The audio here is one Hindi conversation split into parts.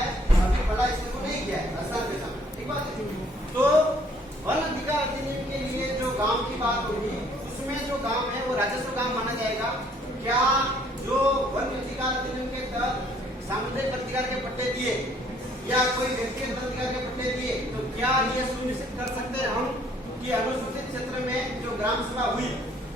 किया है, अभी बड़ा इसने को नहीं किया है हस्तांतरण के समय, ठीक बात है। तो वन अधिकार अधिनियम के लिए जो गांव की बात होगी, उसमें जो गांव है वो राजस्व गांव माना जाएगा। क्या जो वन अधिकार अधिनियम के तहत सामुदायिक अधिकार के पट्टे दिए या कोई व्यक्तिगत अधिकार के पट्टे दिए, तो क्या ये सुनिश्चित कर सकते हैं हम कि अनुसूचित क्षेत्र में जो ग्राम सभा हुई,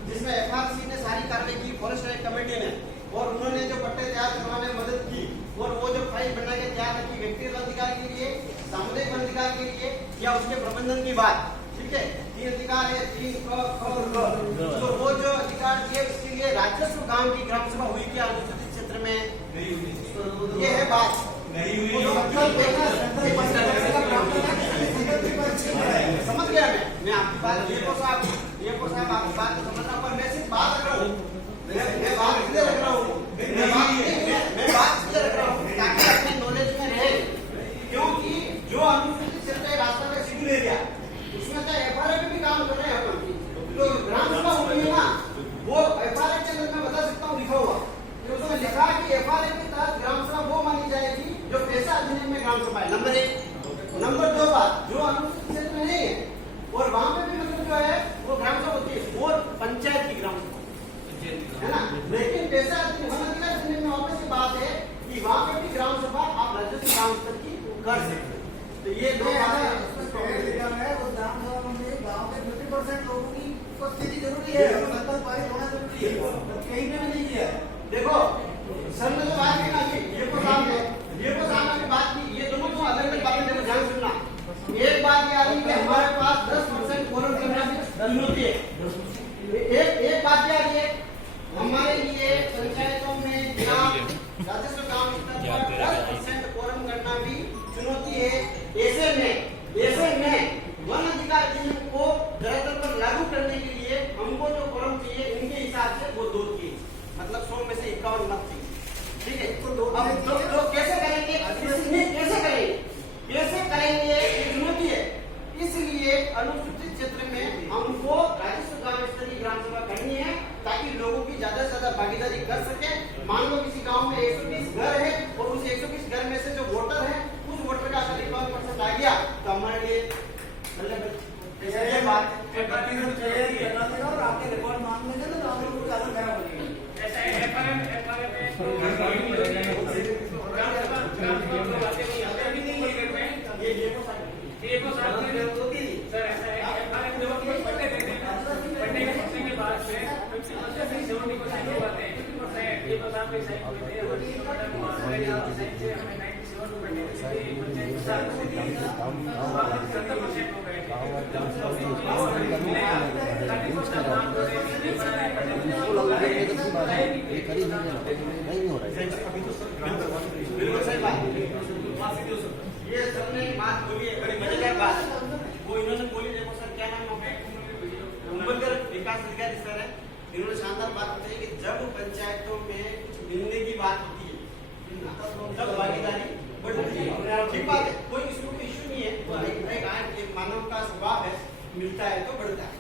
जिसमें एफआरसी ने सारी कार्रवाई की, फॉरेस्ट राइट कमेटी ने, और उन्होंने जो पट्टे तैयार करवाने में मदद की, और वो जो फाइल बना के तैयार रखी व्यक्तिगत अधिकार के लिए, सामुदायिक अधिकार के लिए या उसके प्रबंधन की बात, ठीक है, 3 अधिकार है, 3 क, तो वो जो अधिकार दिए उसके लिए राजस्व गांव की ग्राम सभा हुई क्या अनुसूचित क्षेत्र में नहीं हुई? ये है बात नहीं हुई। समझ गया मैं आपकी बात। ये को साहब आपकी बात को समझना, पर मैं सिर्फ बात रख रहा हूँ, मैं बात इसलिए रख रहा हूँ, मैं बात इसलिए रख रहा हूँ ताकि अपने नॉलेज में रहे, क्योंकि जो अनुसूचित क्षेत्र है रास्ता का शेड्यूल एरिया, उसमें तो एफआरए में भी काम कर रहे हैं अपन, तो ग्राम सभा होनी है ना, वो एफआरए के अंदर मैं बता सकता हूँ लिखा हुआ, तो उसमें लिखा कि एफआरए के तहत ग्राम सभा वो मानी जाएगी जो पैसा अधिनियम में ग्राम सभा है, नंबर 1। नंबर 2 बात, जो अनुसूचित क्षेत्र में नहीं है और वहां पे भी मतलब जो है वो ग्राम सभा होती है, वो पंचायत की ग्राम सभा है ना, लेकिन पैसा अधिनियम में वापस की बात है कि वहां पे भी ग्राम सभा आप राजस्व ग्राम स्तर की कर सकते हैं। तो ये दो बातें है, उस ग्राम सभा में गाँव के 50% लोगों की उपस्थिति जरूरी है, मतलब पारित होना जरूरी है, कहीं पे भी नहीं किया। देखो सर ने तो बात की ना, ये को सामने की बात की, ये दोनों तो अलग अलग बातें, देखो ध्यान सुनना। एक बात ये आ रही है कि हमारे पास 10% कोरम करना होती है, एक बात क्या है, हमारे लिए पंचायतों में या राजस्व काम स्तर पर 10% कोरम करना भी चुनौती है। ऐसे में वन अधिकार अधिनियम को धरातल पर लागू करने के लिए हमको जो कोरम चाहिए इनके हिसाब से वो 2 चाहिए, मतलब 100 में से 51 मत चाहिए, ठीक है। तो कैसे करेंगे, ये चुनौती है। इसलिए अनुसूचित क्षेत्र में हमको राजस्व ग्राम स्तरीय ग्राम सभा करनी है ताकि लोगों की ज्यादा से ज्यादा भागीदारी कर सके। मान लो किसी गांव में 120 घर है और उस 120 घर में से जो वोटर है उस वोटर का अगर 51% आ गया तो हमारे लिए ये बात और आपके रिकॉर्ड मांग लेंगे तो हम लोग ज्यादा खराब हो जाएगा। ये सबने बात बोली है, बड़ी मजेदार बात वो इन्होंने बोली। देखो सर क्या नाम है, उम्बरकर विकास अधिकारी सर है, इन्होंने शानदार बात बताई कि जब पंचायतों में कुछ मिलने की बात होती है तब भागीदारी बढ़ती है, ठीक बात है, कोई इसको इश्यू नहीं है, एक मानव का स्वभाव है, मिलता है तो बढ़ता है।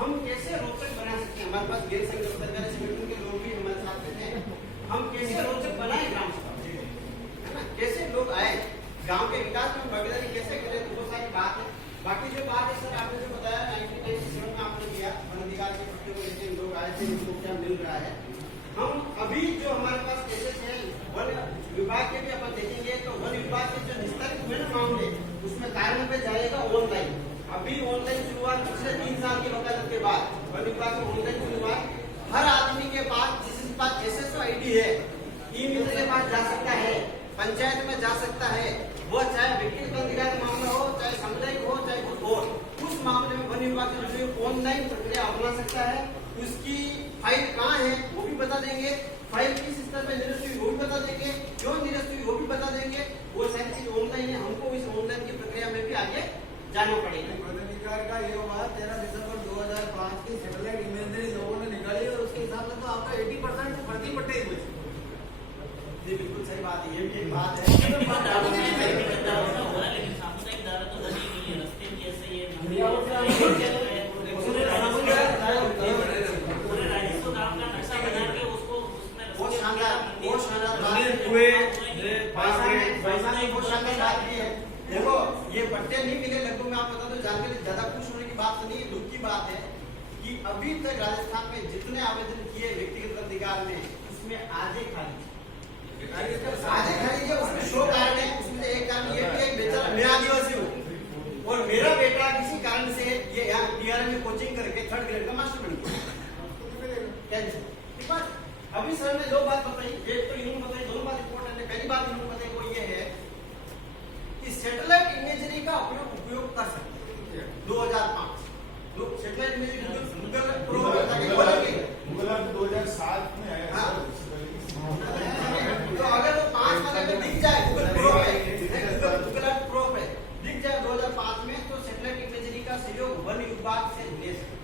हम कैसे रोचक बना सकते हैं, हमारे पास गैर सरकारी संगठन के लोग भी हमारे साथ रहते हैं, हम कैसे रोचक बनाए ग्राम सभा, है ना, कैसे लोग आए गांव के विकास में भागीदारी कैसे करें, तो वो सारी बात है। बाकी जो बात है सर आपने जो बताया 1997 में आपने किया वन अधिकार के पट्टे को लेकर लोग आए थे, उनको क्या मिल रहा है। हम अभी जो हमारे पास केसेस है वन विभाग के भी अपन देखेंगे तो वन विभाग के जो निस्तारित हुए ना मामले उसमें कारण पे जाएगा ऑनलाइन। अभी ऑनलाइन शुरुआत पिछले 3 साल की वकालत के बाद वन विभाग में ऑनलाइन शुरुआत, हर आदमी के पास जिसके पास SSO ID है ई-मित्र के पास जा सकता है, पंचायत में जा सकता है, वो चाहे व्यक्तिगत अधिकार मामला हो, चाहे सामुदायिक हो, चाहे कुछ हो, उस मामले में वन विभाग जो ऑनलाइन प्रक्रिया अपना सकता है। उसकी फाइल कहाँ है वो भी बता देंगे, फाइल किस स्तर पर निरस्त हुई वो भी बता देंगे, क्यों निरस्त हुई वो भी बता देंगे, वो सारी चीज ऑनलाइन है। हमको इस ऑनलाइन की प्रक्रिया में भी आगे जाना पड़ेगा। वन अधिकार का ये हुआ 13 दिसंबर 2005 की सैटेलाइट इमेजरी लोगों ने निकाली और उसके हिसाब से तो आपका 80% फर्जी पट्टे ही हुए। जी बिल्कुल सही बात है, ये भी एक बात है। वो शानदार पैसा नहीं बहुत शानदार बात की है। देखो ये पट्टे नहीं मिले लगभग मैं आपको बता दूं, जानकर ज्यादा खुश होने की बात नहीं, दुख की बात है कि अभी तक राजस्थान में जितने आवेदन किए व्यक्तिगत अधिकार में उसमें आधे खाली है, उसमें शो कारण है। उसमें एक कारण ये भी है बेचारा मैं आदिवासी हूँ और मेरा बेटा किसी कारण से ये यहाँ टीआरएम में कोचिंग करके 3rd ग्रेड का मास्टर बन गया। अभी सर ने 2 बात बताई, एक तो इन्होंने बताई, दोनों बात इंपॉर्टेंट है। पहली बात इन्होंने बताई वो ये है कि सैटेलाइट इमेजरी का उपयोग कर सकते हैं। 2005 लोग satellite imagery Google pro Google 2007 में आया। तो अगर वो 5 वाले में दिख जाए गूगल प्रो पे, गूगल प्रो पे दिख जाए 2005 में, तो सैटेलाइट इमेजरी का सहयोग वन विभाग से ले सकते,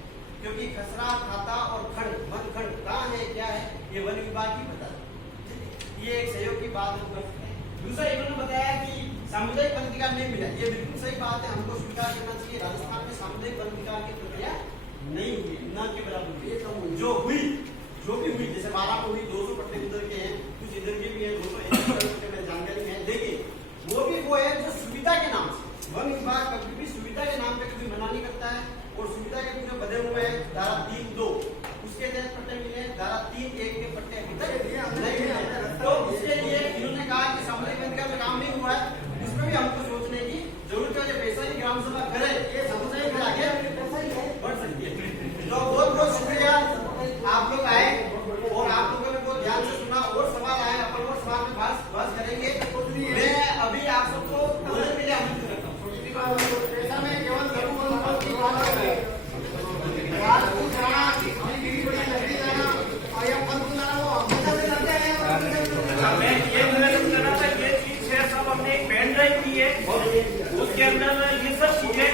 क्योंकि खसरा, खाता और खंड, वन खंड कहाँ है क्या है ये वन विभाग ही बता सकते। ये एक सहयोग की बात हम कर सकते हैं। दूसरा इन्होंने बताया कि सामुदायिक वन अधिकार नहीं मिला, ये बिल्कुल सही बात है, हमको स्वीकार करना चाहिए। राजस्थान में सामुदायिक वन अधिकार की प्रक्रिया नहीं हुई, न के बराबर हुई। जो हुई, जो भी हुई, जैसे 12 को हुई, 200 पट्टे इधर के हैं, कुछ इधर के भी है, 200 पट्टे में जानकारी है। लेकिन वो भी वो है जो सुविधा के नाम से, वन विभाग कभी भी सुविधा के नाम पे कभी मना नहीं करता है, और सुविधा के जो बदे हुए हैं धारा 3(2) उसके तहत पट्टे मिले, धारा 3(1) के पट्टे अभी तक नहीं मिले। तो उसके लिए इन्होंने कहा कि सामुदायिक वन का काम नहीं हुआ है, इसमें भी हमको सोचने की जरूरत है। जो पैसा ही ग्राम सभा करे, ये सामुदायिक में आगे बढ़ सकती है। तो बहुत बहुत शुक्रिया आप लोग आए और आप लोगों ने बहुत ध्यान से सुना, और सवाल आए अपन और सवाल में बहस करेंगे। मैं अभी आप सबको बोलने के लिए आमंत्रित करता हूँ। पैसा में केवल लघु वनोपज की बात है, बात को जाना, अपनी बीवी बड़ी लकड़ी जाना और ये पद को जाना, वो हमेशा से करते हैं। मैं ये निवेदन करना था, ये चीज है सब हमने एक पेन ड्राइव की है, उसके अंदर ये सब चीजें